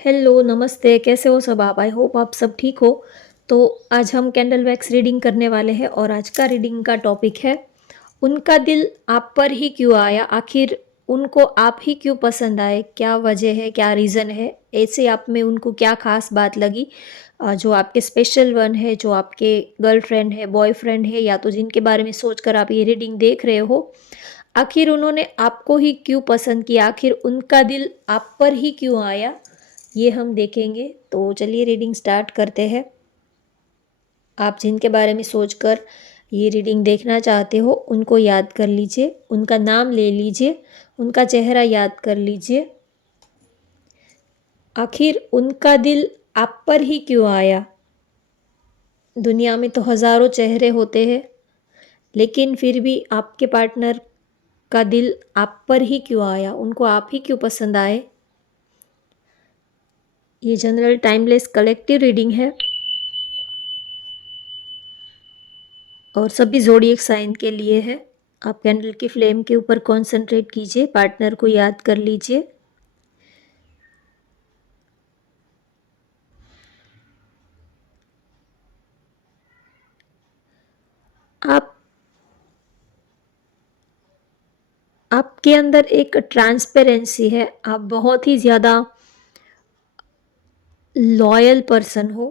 Hello, नमस्ते, कैसे हो सब आप? आई होप आप सब ठीक हो। तो आज हम कैंडल वैक्स रीडिंग करने वाले हैं और आज का रीडिंग का टॉपिक है, उनका दिल आप पर ही क्यों आया? आखिर उनको आप ही क्यों पसंद आए? क्या वजह है, क्या रीज़न है? ऐसे आप में उनको क्या खास बात लगी? जो आपके स्पेशल वन है, जो आपके गर्लफ्रेंड है, बॉयफ्रेंड है, या तो जिनके बारे में सोचकर आप ये रीडिंग देख रहे हो, आखिर उन्होंने आपको ही क्यों पसंद किया? आखिर उनका दिल आप पर ही क्यों आया? ये हम देखेंगे। तो चलिए रीडिंग स्टार्ट करते हैं। आप जिनके बारे में सोचकर ये रीडिंग देखना चाहते हो उनको याद कर लीजिए, उनका नाम ले लीजिए, उनका चेहरा याद कर लीजिए। आखिर उनका दिल आप पर ही क्यों आया? दुनिया में तो हज़ारों चेहरे होते हैं, लेकिन फिर भी आपके पार्टनर का दिल आप पर ही क्यों आया? उनको आप ही क्यों पसंद आए? ये जनरल टाइमलेस कलेक्टिव रीडिंग है और सभी ज़ोडिएक साइन के लिए है। आप कैंडल की फ्लेम के ऊपर कंसंट्रेट कीजिए, पार्टनर को याद कर लीजिए। आप आपके अंदर एक ट्रांसपेरेंसी है, आप बहुत ही ज़्यादा लॉयल पर्सन हो,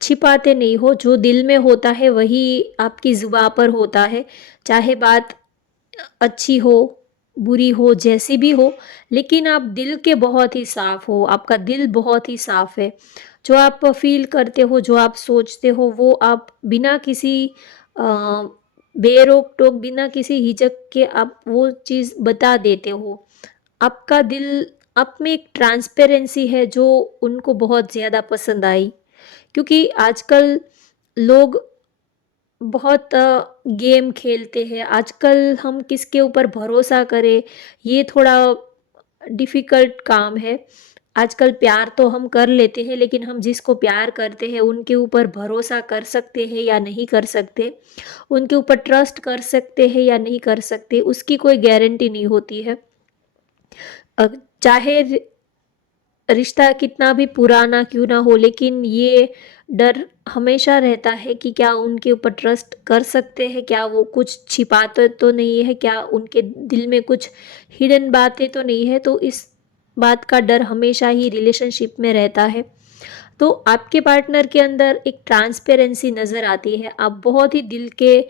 छिपाते नहीं हो, जो दिल में होता है वही आपकी ज़ुबान पर होता है, चाहे बात अच्छी हो, बुरी हो, जैसी भी हो, लेकिन आप दिल के बहुत ही साफ़ हो, आपका दिल बहुत ही साफ़ है। जो आप फ़ील करते हो, जो आप सोचते हो, वो आप बिना किसी अ, बेरोक-टोक, बिना किसी हिचक के आप वो चीज़ बता देते हो। आपका दिल, आप में एक ट्रांसपेरेंसी है जो उनको बहुत ज़्यादा पसंद आई। क्योंकि आजकल लोग बहुत गेम खेलते हैं। आजकल हम किसके ऊपर भरोसा करें, ये थोड़ा डिफ़िकल्ट काम है। आजकल प्यार तो हम कर लेते हैं, लेकिन हम जिसको प्यार करते हैं उनके ऊपर भरोसा कर सकते हैं या नहीं कर सकते, उनके ऊपर ट्रस्ट कर सकते हैं या नहीं कर सकते, उसकी कोई गारंटी नहीं होती है। चाहे रिश्ता कितना भी पुराना क्यों ना हो, लेकिन ये डर हमेशा रहता है कि क्या उनके ऊपर ट्रस्ट कर सकते हैं, क्या वो कुछ छिपाते तो नहीं है, क्या उनके दिल में कुछ हिडन बातें तो नहीं है। तो इस बात का डर हमेशा ही रिलेशनशिप में रहता है। तो आपके पार्टनर के अंदर एक ट्रांसपेरेंसी नज़र आती है, आप बहुत ही दिल के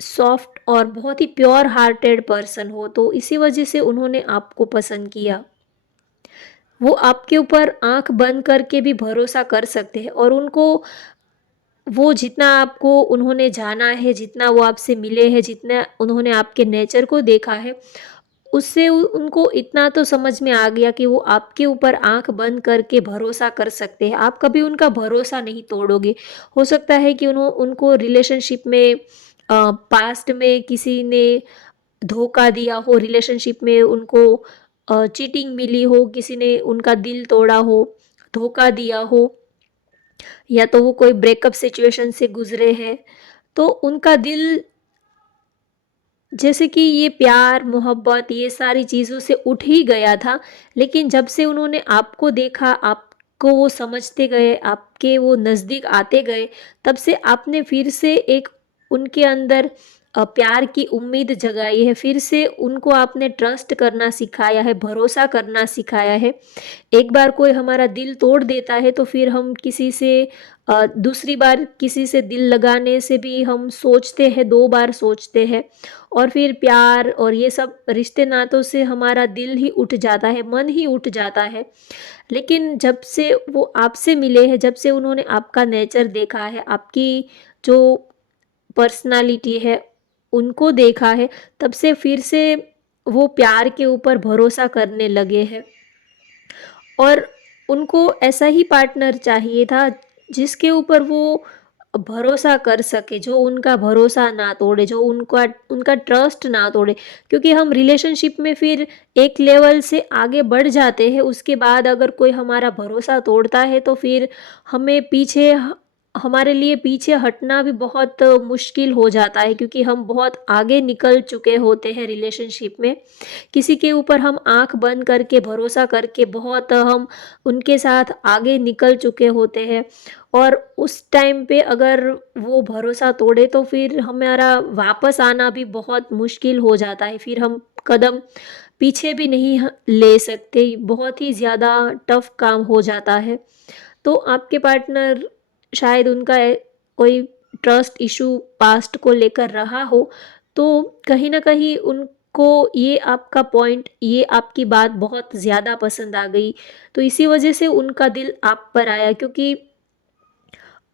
सॉफ्ट और बहुत ही प्योर हार्टेड पर्सन हो, तो इसी वजह से उन्होंने आपको पसंद किया। वो आपके ऊपर आँख बंद करके भी भरोसा कर सकते हैं और उनको वो जितना आपको उन्होंने जाना है, जितना वो आपसे मिले हैं, जितना उन्होंने आपके नेचर को देखा है, उससे उनको इतना तो समझ में आ गया कि वो आपके ऊपर आँख बंद करके भरोसा कर सकते हैं। आप कभी उनका भरोसा नहीं तोड़ोगे। हो सकता है कि उनको रिलेशनशिप में पास्ट में किसी ने धोखा दिया हो, रिलेशनशिप में उनको चीटिंग मिली हो, किसी ने उनका दिल तोड़ा हो, धोखा दिया हो, या तो वो कोई ब्रेकअप सिचुएशन से गुजरे हैं, तो उनका दिल, जैसे कि ये प्यार मोहब्बत ये सारी चीज़ों से उठ ही गया था, लेकिन जब से उन्होंने आपको देखा, आपको वो समझते गए, आपके वो नज़दीक आते गए, तब से आपने फिर से एक उनके अंदर प्यार की उम्मीद जगाई है, फिर से उनको आपने ट्रस्ट करना सिखाया है, भरोसा करना सिखाया है। एक बार कोई हमारा दिल तोड़ देता है तो फिर हम किसी से दूसरी बार किसी से दिल लगाने से भी हम सोचते हैं, 2 बार सोचते हैं, और फिर प्यार और ये सब रिश्ते नातों से हमारा दिल ही उठ जाता है, मन ही उठ जाता है। लेकिन जब से वो आपसे मिले हैं, जब से उन्होंने आपका नेचर देखा है, आपकी जो पर्सनालिटी है उनको देखा है, तब से फिर से वो प्यार के ऊपर भरोसा करने लगे हैं। और उनको ऐसा ही पार्टनर चाहिए था जिसके ऊपर वो भरोसा कर सके, जो उनका भरोसा ना तोड़े, जो उनका उनका ट्रस्ट ना तोड़े। क्योंकि हम रिलेशनशिप में फिर एक लेवल से आगे बढ़ जाते हैं, उसके बाद अगर कोई हमारा भरोसा तोड़ता है तो फिर हमें पीछे हमारे लिए पीछे हटना भी बहुत मुश्किल हो जाता है, क्योंकि हम बहुत आगे निकल चुके होते हैं रिलेशनशिप में। किसी के ऊपर हम आँख बंद करके भरोसा करके बहुत हम उनके साथ आगे निकल चुके होते हैं, और उस टाइम पे अगर वो भरोसा तोड़े तो फिर हमारा वापस आना भी बहुत मुश्किल हो जाता है। फिर हम कदम पीछे भी नहीं ले सकते, बहुत ही ज़्यादा टफ काम हो जाता है। तो आपके पार्टनर शायद उनका कोई ट्रस्ट इशू पास्ट को लेकर रहा हो, तो कहीं न कहीं उनको ये आपका पॉइंट, ये आपकी बात बहुत ज़्यादा पसंद आ गई। तो इसी वजह से उनका दिल आप पर आया, क्योंकि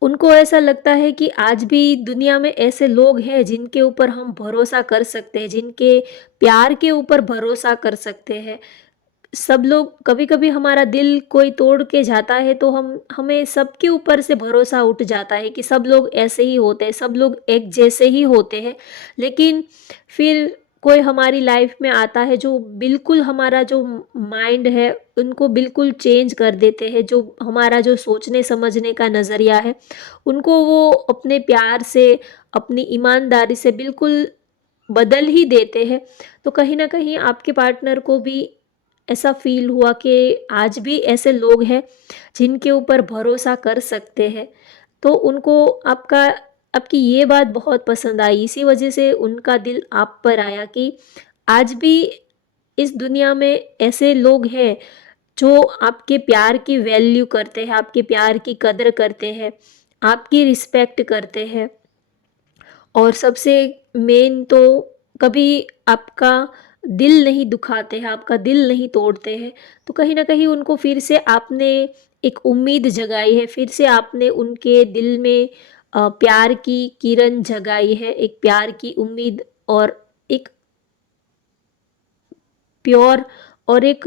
उनको ऐसा लगता है कि आज भी दुनिया में ऐसे लोग हैं जिनके ऊपर हम भरोसा कर सकते हैं, जिनके प्यार के ऊपर भरोसा कर सकते हैं। सब लोग, कभी-कभी हमारा दिल कोई तोड़ के जाता है तो हम हमें सबके ऊपर से भरोसा उठ जाता है कि सब लोग ऐसे ही होते हैं, सब लोग एक जैसे ही होते हैं। लेकिन फिर कोई हमारी लाइफ में आता है जो बिल्कुल हमारा जो माइंड है उनको बिल्कुल चेंज कर देते हैं, जो हमारा जो सोचने समझने का नज़रिया है, उनको वो अपने प्यार से, अपनी ईमानदारी से बिल्कुल बदल ही देते हैं। तो कहीं न कहीं आपके पार्टनर को भी ऐसा फ़ील हुआ कि आज भी ऐसे लोग हैं जिनके ऊपर भरोसा कर सकते हैं। तो उनको आपकी ये बात बहुत पसंद आई, इसी वजह से उनका दिल आप पर आया कि आज भी इस दुनिया में ऐसे लोग हैं जो आपके प्यार की वैल्यू करते हैं, आपके प्यार की कदर करते हैं, आपकी रिस्पेक्ट करते हैं। और सबसे मेन तो कभी आपका दिल नहीं दुखाते हैं, आपका दिल नहीं तोड़ते हैं। तो कहीं न कहीं उनको फिर से आपने एक उम्मीद जगाई है, फिर से आपने उनके दिल में प्यार की किरण जगाई है, एक प्यार की उम्मीद, और एक प्योर और एक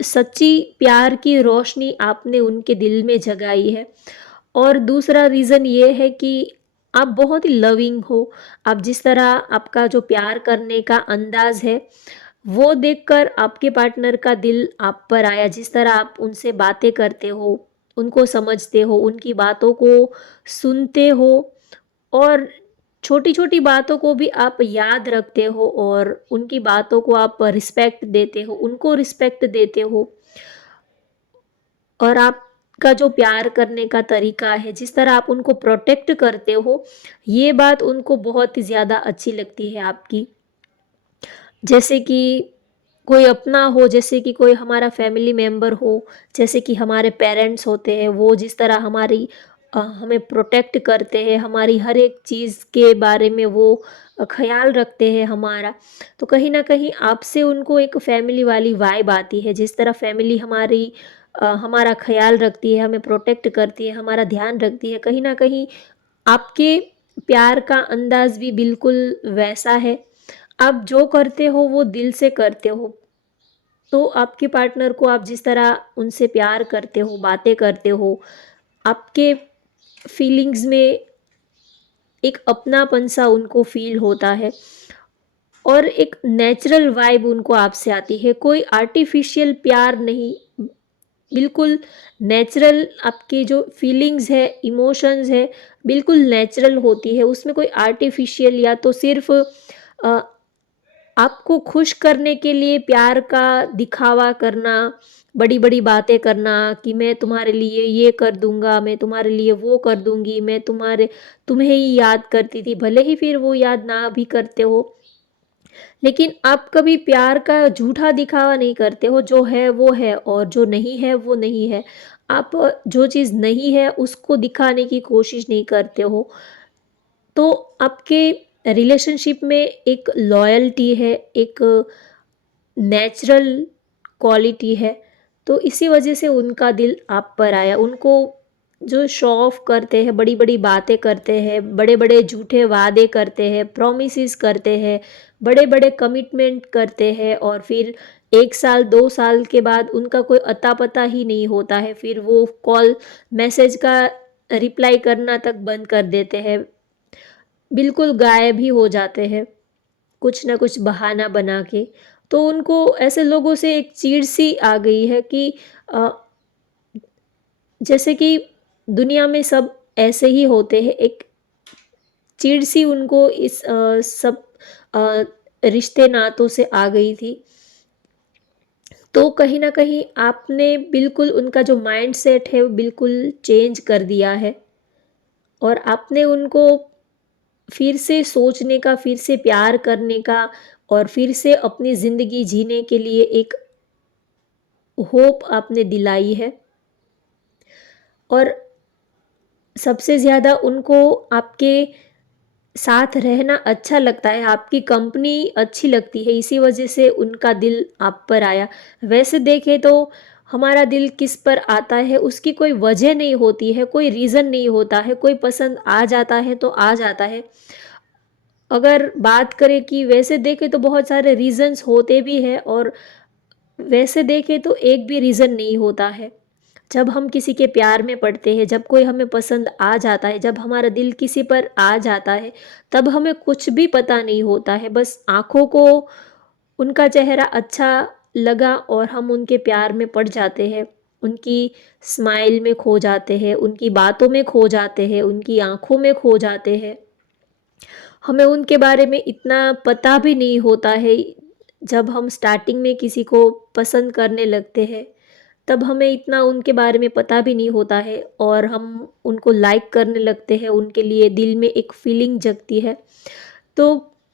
सच्ची प्यार की रोशनी आपने उनके दिल में जगाई है। और दूसरा रीज़न ये है कि आप बहुत ही लविंग हो। आप जिस तरह, आपका जो प्यार करने का अंदाज़ है, वो देखकर आपके पार्टनर का दिल आप पर आया। जिस तरह आप उनसे बातें करते हो, उनको समझते हो, उनकी बातों को सुनते हो, और छोटी-छोटी बातों को भी आप याद रखते हो, और उनकी बातों को आप रिस्पेक्ट देते हो, उनको रिस्पेक्ट देते हो। और आपका जो प्यार करने का तरीका है, जिस तरह आप उनको प्रोटेक्ट करते हो, ये बात उनको बहुत ही ज़्यादा अच्छी लगती है आपकी। जैसे कि कोई अपना हो, जैसे कि कोई हमारा फैमिली मेंबर हो, जैसे कि हमारे पेरेंट्स होते हैं, वो जिस तरह हमें प्रोटेक्ट करते हैं, हमारी हर एक चीज़ के बारे में वो ख़्याल रखते हैं हमारा। तो कहीं न कहीं आपसे उनको एक फैमिली वाली वाइब आती है, जिस तरह फैमिली हमारा ख़्याल रखती है, हमें प्रोटेक्ट करती है, हमारा ध्यान रखती है, कहीं न कहीं आपके प्यार का अंदाज़ भी बिल्कुल वैसा है। आप जो करते हो वो दिल से करते हो। तो आपके पार्टनर को आप जिस तरह उनसे प्यार करते हो, बातें करते हो, आपके फीलिंग्स में एक अपनापन-सा उनको फ़ील होता है, और एक नेचुरल वाइब उनको आपसे आती है। कोई आर्टिफ़िशियल प्यार नहीं, बिल्कुल नेचुरल आपकी जो फीलिंग्स है, इमोशंस है, बिल्कुल नेचुरल होती है। उसमें कोई आर्टिफ़िशियल या तो सिर्फ़ अ, आपको खुश करने के लिए प्यार का दिखावा करना, बड़ी-बड़ी बातें करना कि मैं तुम्हारे लिए ये कर दूँगा, मैं तुम्हारे लिए वो कर दूँगी, मैं तुम्हें ही याद करती थी, भले ही फिर वो याद ना भी करते हो। लेकिन आप कभी प्यार का झूठा दिखावा नहीं करते हो, जो है वो है, और जो नहीं है वो नहीं है। आप जो चीज़ नहीं है उसको दिखाने की कोशिश नहीं करते हो। तो आपके रिलेशनशिप में एक लॉयल्टी है, एक नेचुरल क्वालिटी है, तो इसी वजह से उनका दिल आप पर आया। उनको जो शो ऑफ करते हैं, बड़ी-बड़ी बातें करते हैं, बड़े-बड़े झूठे वादे करते हैं, प्रॉमिसेस करते हैं, बड़े-बड़े कमिटमेंट करते हैं, और फिर 1 साल, 2 साल के बाद उनका कोई अता-पता ही नहीं होता है। फिर वो कॉल, मैसेज का रिप्लाई करना तक बंद कर देते हैं, बिल्कुल गायब ही हो जाते हैं, कुछ ना कुछ बहाना बना के। तो उनको ऐसे लोगों से एक चिढ़ सी आ गई है कि अ, जैसे कि दुनिया में सब ऐसे ही होते हैं, एक चिढ़ सी उनको इस सब अ, रिश्ते नातों से आ गई थी। तो कहीं न कहीं आपने बिल्कुल उनका जो माइंडसेट है वो बिल्कुल चेंज कर दिया है और आपने उनको फिर से सोचने का, फिर से प्यार करने का और फिर से अपनी ज़िंदगी जीने के लिए एक होप आपने दिलाई है। और सबसे ज़्यादा उनको आपके साथ रहना अच्छा लगता है, आपकी कंपनी अच्छी लगती है, इसी वजह से उनका दिल आप पर आया। वैसे देखें तो हमारा दिल किस पर आता है उसकी कोई वजह नहीं होती है, कोई रीज़न नहीं होता है, कोई पसंद आ जाता है तो आ जाता है। अगर बात करें कि वैसे देखें तो बहुत सारे रीज़न्स होते भी हैं और वैसे देखें तो एक भी रीज़न नहीं होता है। जब हम किसी के प्यार में पड़ते हैं, जब कोई हमें पसंद आ जाता है, जब हमारा दिल किसी पर आ जाता है, तब हमें कुछ भी पता नहीं होता है। बस आँखों को उनका चेहरा अच्छा लगा और हम उनके प्यार में पड़ जाते हैं। उनकी स्माइल में खो जाते हैं, उनकी बातों में खो जाते हैं, उनकी आँखों में खो जाते हैं। हमें उनके बारे में इतना पता भी नहीं होता है। जब हम स्टार्टिंग में किसी को पसंद करने लगते हैं, तब हमें इतना उनके बारे में पता भी नहीं होता है और हम उनको लाइक करने लगते हैं, उनके लिए दिल में एक फीलिंग जगती है। तो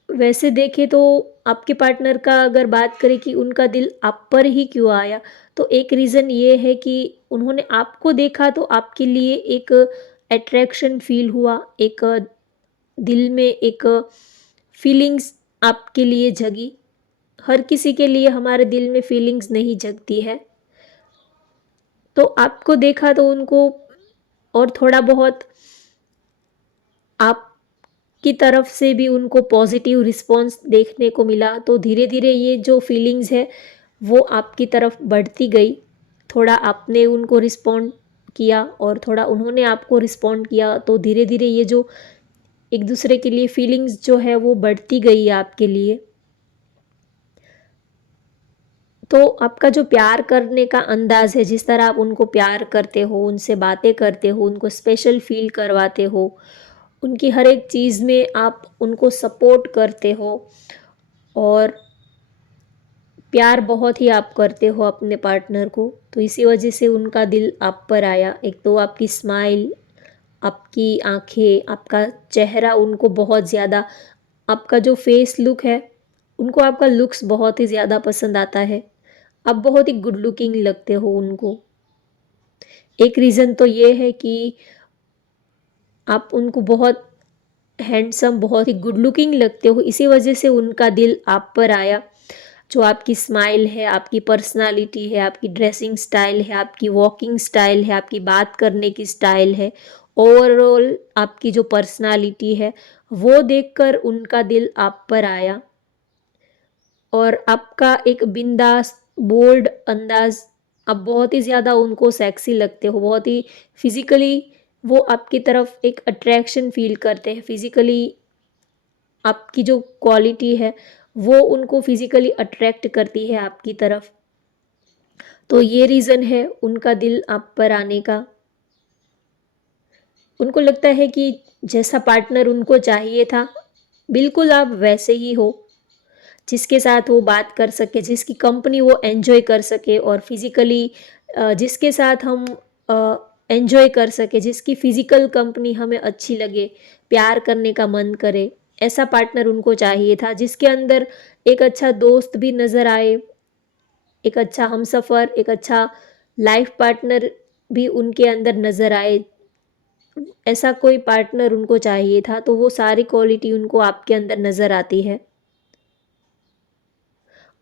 वैसे देखें तो आपके पार्टनर का अगर बात करें कि उनका दिल आप पर ही क्यों आया, तो एक रीज़न ये है कि उन्होंने आपको देखा तो आपके लिए एक अट्रैक्शन फ़ील हुआ, एक दिल में एक फीलिंग्स आपके लिए जगी। हर किसी के लिए हमारे दिल में फीलिंग्स नहीं जगती है। तो आपको देखा तो उनको और थोड़ा बहुत आपकी तरफ से भी उनको पॉजिटिव रिस्पॉन्स देखने को मिला, तो धीरे-धीरे ये जो फीलिंग्स है वो आपकी तरफ बढ़ती गई। थोड़ा आपने उनको रिस्पॉन्ड किया और थोड़ा उन्होंने आपको रिस्पॉन्ड किया, तो धीरे-धीरे ये जो एक दूसरे के लिए फीलिंग्स जो है वो बढ़ती गई है आपके लिए। तो आपका जो प्यार करने का अंदाज़ है, जिस तरह आप उनको प्यार करते हो, उनसे बातें करते हो, उनको स्पेशल फ़ील करवाते हो, उनकी हर एक चीज़ में आप उनको सपोर्ट करते हो और प्यार बहुत ही आप करते हो अपने पार्टनर को, तो इसी वजह से उनका दिल आप पर आया। एक तो आपकी स्माइल, आपकी आँखें, आपका चेहरा उनको बहुत ज़्यादा, आपका जो फेस लुक है, उनको आपका लुक्स बहुत ही ज़्यादा पसंद आता है। आप बहुत ही गुड लुकिंग लगते हो उनको। एक रीज़न तो ये है कि आप उनको बहुत हैंडसम, बहुत ही गुड लुकिंग लगते हो, इसी वजह से उनका दिल आप पर आया। जो आपकी स्माइल है, आपकी पर्सनालिटी है, आपकी ड्रेसिंग स्टाइल है, आपकी वॉकिंग स्टाइल है, आपकी बात करने की स्टाइल है, ओवरऑल आपकी जो पर्सनालिटी है, वो देखकर उनका दिल आप पर आया। और आपका एक बिंदास बोल्ड अंदाज़, आप बहुत ही ज़्यादा उनको सेक्सी लगते हो, बहुत ही फिज़िकली वो आपकी तरफ एक अट्रैक्शन फ़ील करते हैं। फिज़िकली आपकी जो क्वालिटी है वो उनको फिज़िकली अट्रैक्ट करती है आपकी तरफ। तो ये रीज़न है उनका दिल आप पर आने का। उनको लगता है कि जैसा पार्टनर उनको चाहिए था, बिल्कुल आप वैसे ही हो। जिसके साथ वो बात कर सके, जिसकी कंपनी वो एन्जॉय कर सके और फिज़िकली जिसके साथ हम एन्जॉय कर सके, जिसकी फ़िज़िकल कंपनी हमें अच्छी लगे, प्यार करने का मन करे, ऐसा पार्टनर उनको चाहिए था जिसके अंदर एक अच्छा दोस्त भी नज़र आए, एक अच्छा हमसफ़र, एक अच्छा लाइफ़ पार्टनर भी उनके अंदर नज़र आए। ऐसा कोई पार्टनर उनको चाहिए था, तो वो सारी क्वालिटी उनको आपके अंदर नज़र आती है।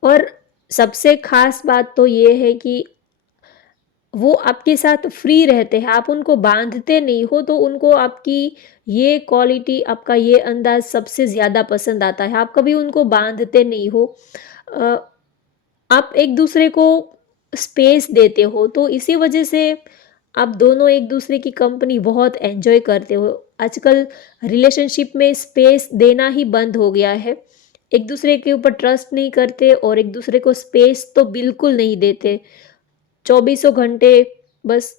और सबसे ख़ास बात तो ये है कि वो आपके साथ फ्री रहते हैं, आप उनको बाँधते नहीं हो, तो उनको आपकी ये क्वालिटी, आपका ये अंदाज़ सबसे ज़्यादा पसंद आता है। आप कभी उनको बाँधते नहीं हो। अ, आप एक-दूसरे को स्पेस देते हो, तो इसी वजह से आप दोनों एक-दूसरे की कंपनी बहुत एन्जॉय करते हो। आजकल रिलेशनशिप में स्पेस देना ही बंद हो गया है। एक-दूसरे के ऊपर ट्रस्ट नहीं करते और एक-दूसरे को स्पेस तो बिल्कुल नहीं देते। चौबीसों घंटे बस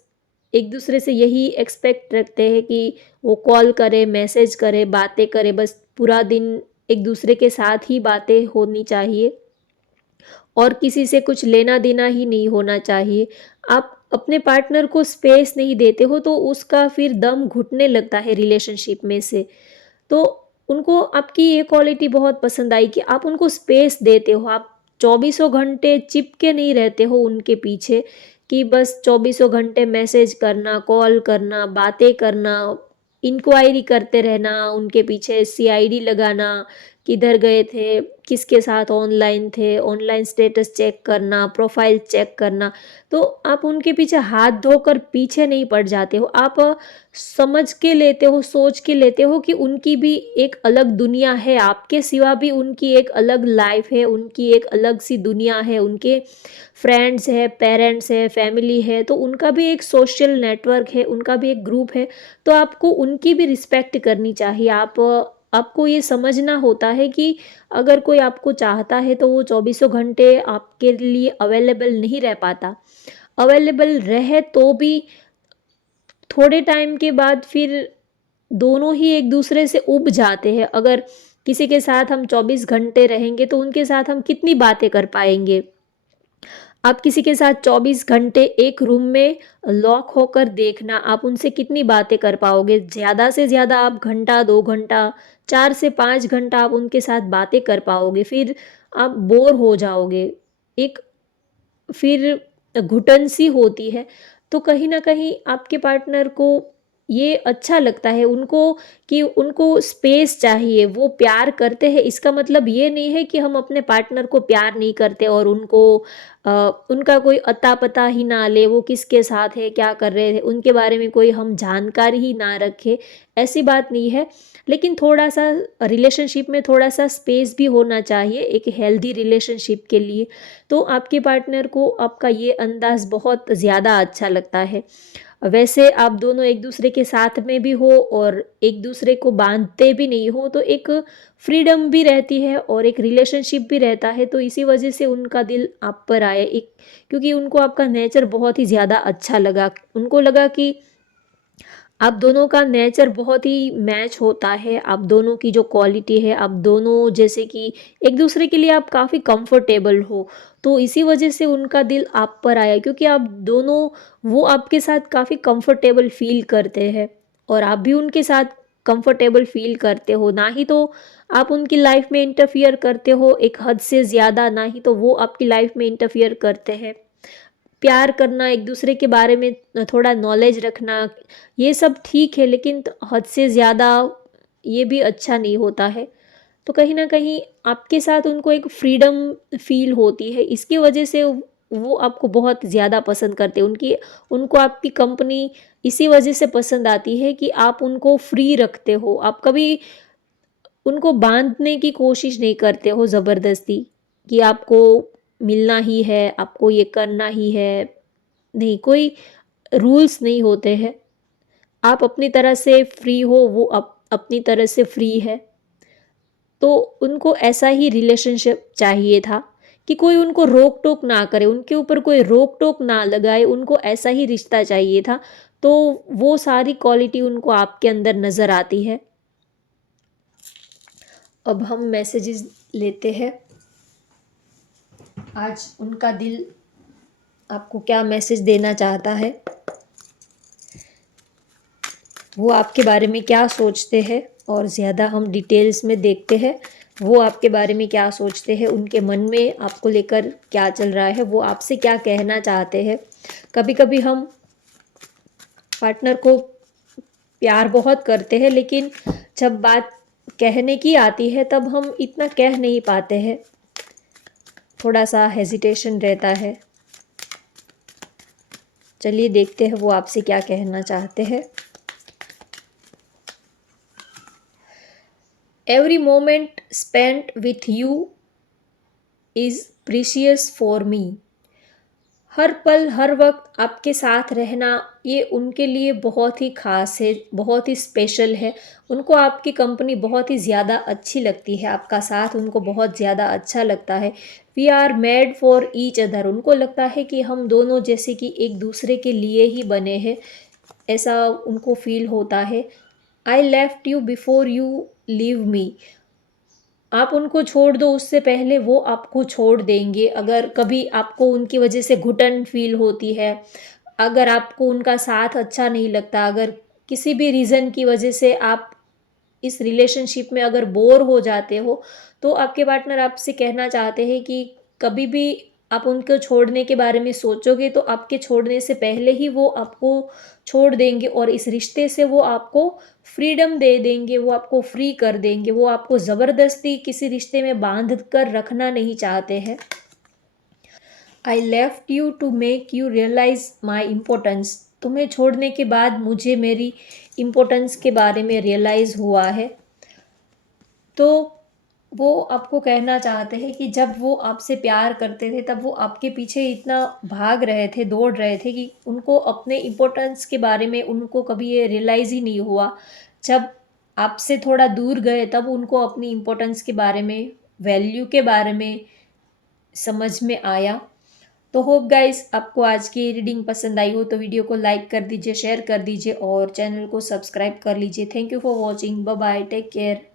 एक दूसरे से यही एक्सपेक्ट रखते हैं कि वो कॉल करे, मैसेज करे, बातें करे, बस पूरा दिन एक दूसरे के साथ ही बातें होनी चाहिए और किसी से कुछ लेना देना ही नहीं होना चाहिए। आप अपने पार्टनर को स्पेस नहीं देते हो तो उसका फिर दम घुटने लगता है रिलेशनशिप में से। तो उनको आपकी ये क्वालिटी बहुत पसंद आई कि आप उनको स्पेस देते हो, आप चौबीसों घंटे चिपके नहीं रहते हो उनके पीछे कि बस चौबीसों घंटे मैसेज करना, कॉल करना, बातें करना, इंक्वायरी करते रहना, उनके पीछे सीआईडी लगाना, किधर गए थे, किसके साथ ऑनलाइन थे, ऑनलाइन स्टेटस चेक करना, प्रोफाइल चेक करना। तो आप उनके पीछे हाथ धोकर पीछे नहीं पड़ जाते हो, आप समझ के लेते हो, सोच के लेते हो कि उनकी भी एक अलग दुनिया है, आपके सिवा भी उनकी एक अलग लाइफ है, उनकी एक अलग सी दुनिया है, उनके फ्रेंड्स है, पेरेंट्स है, फैमिली है, तो उनका भी एक सोशल नेटवर्क है, उनका भी एक ग्रुप है। तो आपको उनकी भी रिस्पेक्ट करनी चाहिए। आपको ये समझना होता है कि अगर कोई आपको चाहता है तो वो चौबीसों घंटे आपके लिए अवेलेबल नहीं रह पाता। अवेलेबल रहे तो भी थोड़े टाइम के बाद फिर दोनों ही एक दूसरे से उब जाते हैं। अगर किसी के साथ हम 24 घंटे रहेंगे तो उनके साथ हम कितनी बातें कर पाएंगे। आप किसी के साथ 24 घंटे एक रूम में लॉक होकर देखना, आप उनसे कितनी बातें कर पाओगे। ज़्यादा से ज़्यादा आप घंटा 2 घंटा, 4 से 5 घंटा आप उनके साथ बातें कर पाओगे, फिर आप बोर हो जाओगे। एक फिर घुटन सी होती है। तो कहीं न कहीं आपके पार्टनर को ये अच्छा लगता है उनको कि उनको स्पेस चाहिए, वो प्यार करते हैं। इसका मतलब ये नहीं है कि हम अपने पार्टनर को प्यार नहीं करते और अ, उनका कोई अता-पता ही ना लें, वो किसके साथ है, क्या कर रहे हैं, उनके बारे में कोई हम जानकारी ही ना रखें, ऐसी बात नहीं है। लेकिन थोड़ा-सा रिलेशनशिप में थोड़ा-सा स्पेस भी होना चाहिए एक हेल्दी रिलेशनशिप के लिए। तो आपके पार्टनर को आपका ये अंदाज़ बहुत ज़्यादा अच्छा लगता है। वैसे आप दोनों एक दूसरे के साथ में भी हो और एक दूसरे को बांधते भी नहीं हो, तो एक फ्रीडम भी रहती है और एक रिलेशनशिप भी रहता है। तो इसी वजह से उनका दिल आप पर आया, एक क्योंकि उनको आपका नेचर बहुत ही ज़्यादा अच्छा लगा। उनको लगा कि आप दोनों का नेचर बहुत ही मैच होता है, आप दोनों की जो क्वालिटी है, आप दोनों जैसे कि एक दूसरे के लिए आप काफ़ी कंफर्टेबल हो। तो इसी वजह से उनका दिल आप पर आया क्योंकि आप दोनों वो आपके साथ काफ़ी कंफर्टेबल फ़ील करते हैं और आप भी उनके साथ कंफर्टेबल फ़ील करते हो। ना ही तो आप उनकी लाइफ़ में इंटरफियर करते हो एक हद से ज़्यादा, ना ही तो वो आपकी लाइफ़ में इंटरफियर करते हैं। प्यार करना, एक दूसरे के बारे में थोड़ा नॉलेज रखना, ये सब ठीक है, लेकिन हद से ज़्यादा ये भी अच्छा नहीं होता है। तो कहीं न कहीं आपके साथ उनको एक फ्रीडम फ़ील होती है, इसकी वजह से वो आपको बहुत ज़्यादा पसंद करते हैं। उनकी उनको आपकी कंपनी इसी वजह से पसंद आती है कि आप उनको फ्री रखते हो। आप कभी उनको बाँधने की कोशिश नहीं करते हो ज़बरदस्ती कि आपको मिलना ही है, आपको ये करना ही है। नहीं, कोई रूल्स नहीं होते हैं। आप अपनी तरह से फ्री हो, वो अपनी तरह से फ्री है। तो उनको ऐसा ही रिलेशनशिप चाहिए था कि कोई उनको रोक-टोक ना करे, उनके ऊपर कोई रोक-टोक ना लगाए, उनको ऐसा ही रिश्ता चाहिए था। तो वो सारी क्वालिटी उनको आपके अंदर नज़र आती है। अब हम मैसेजेस लेते हैं। आज उनका दिल आपको क्या मैसेज देना चाहता है? वो आपके बारे में क्या सोचते हैं? और ज़्यादा हम डिटेल्स में देखते हैं, वो आपके बारे में क्या सोचते हैं, उनके मन में आपको लेकर क्या चल रहा है, वो आपसे क्या कहना चाहते हैं। कभी-कभी हम पार्टनर को प्यार बहुत करते हैं, लेकिन जब बात कहने की आती है, तब हम इतना कह नहीं पाते हैं, थोड़ा-सा हेजिटेशन रहता है। चलिए देखते हैं वो आपसे क्या कहना चाहते हैं। Every moment spent with you is precious for me. हर पल, हर वक़्त आपके साथ रहना ये उनके लिए बहुत ही ख़ास है, बहुत ही स्पेशल है। उनको आपकी कंपनी बहुत ही ज़्यादा अच्छी लगती है, आपका साथ उनको बहुत ज़्यादा अच्छा लगता है। We are made for each other, उनको लगता है कि हम दोनों जैसे कि एक-दूसरे के लिए ही बने हैं, ऐसा उनको फ़ील होता है। आई left you before you leave me. आप उनको छोड़ दो उससे पहले वो आपको छोड़ देंगे। अगर कभी आपको उनकी वजह से घुटन फ़ील होती है, अगर आपको उनका साथ अच्छा नहीं लगता, अगर किसी भी रीज़न की वजह से आप इस रिलेशनशिप में अगर बोर हो जाते हो, तो आपके पार्टनर आपसे कहना चाहते हैं कि कभी भी आप उनको छोड़ने के बारे में सोचोगे तो आपके छोड़ने से पहले ही वो आपको छोड़ देंगे और इस रिश्ते से वो आपको फ्रीडम दे देंगे, वो आपको फ्री कर देंगे, वो आपको ज़बरदस्ती किसी रिश्ते में बांध कर रखना नहीं चाहते हैं। I left you to make you realise my importance. तुम्हें छोड़ने के बाद मुझे मेरी इम्पोर्टेंस के बारे में रियलाइज़ हुआ है। तो वो आपको कहना चाहते हैं कि जब वो आपसे प्यार करते थे, तब वो आपके पीछे इतना भाग रहे थे, दौड़ रहे थे कि उनको अपने इम्पोर्टेंस के बारे में उनको कभी ये रियलाइज़ ही नहीं हुआ। जब आपसे थोड़ा दूर गए, तब उनको अपनी इम्पोर्टेंस के बारे में, वैल्यू के बारे में समझ में आया। तो होप गाइस आपको आज की रीडिंग पसंद आई हो तो वीडियो को लाइक कर दीजिए, शेयर कर दीजिए और चैनल को सब्सक्राइब कर लीजिए। Thank you for watching. Bye bye, take care.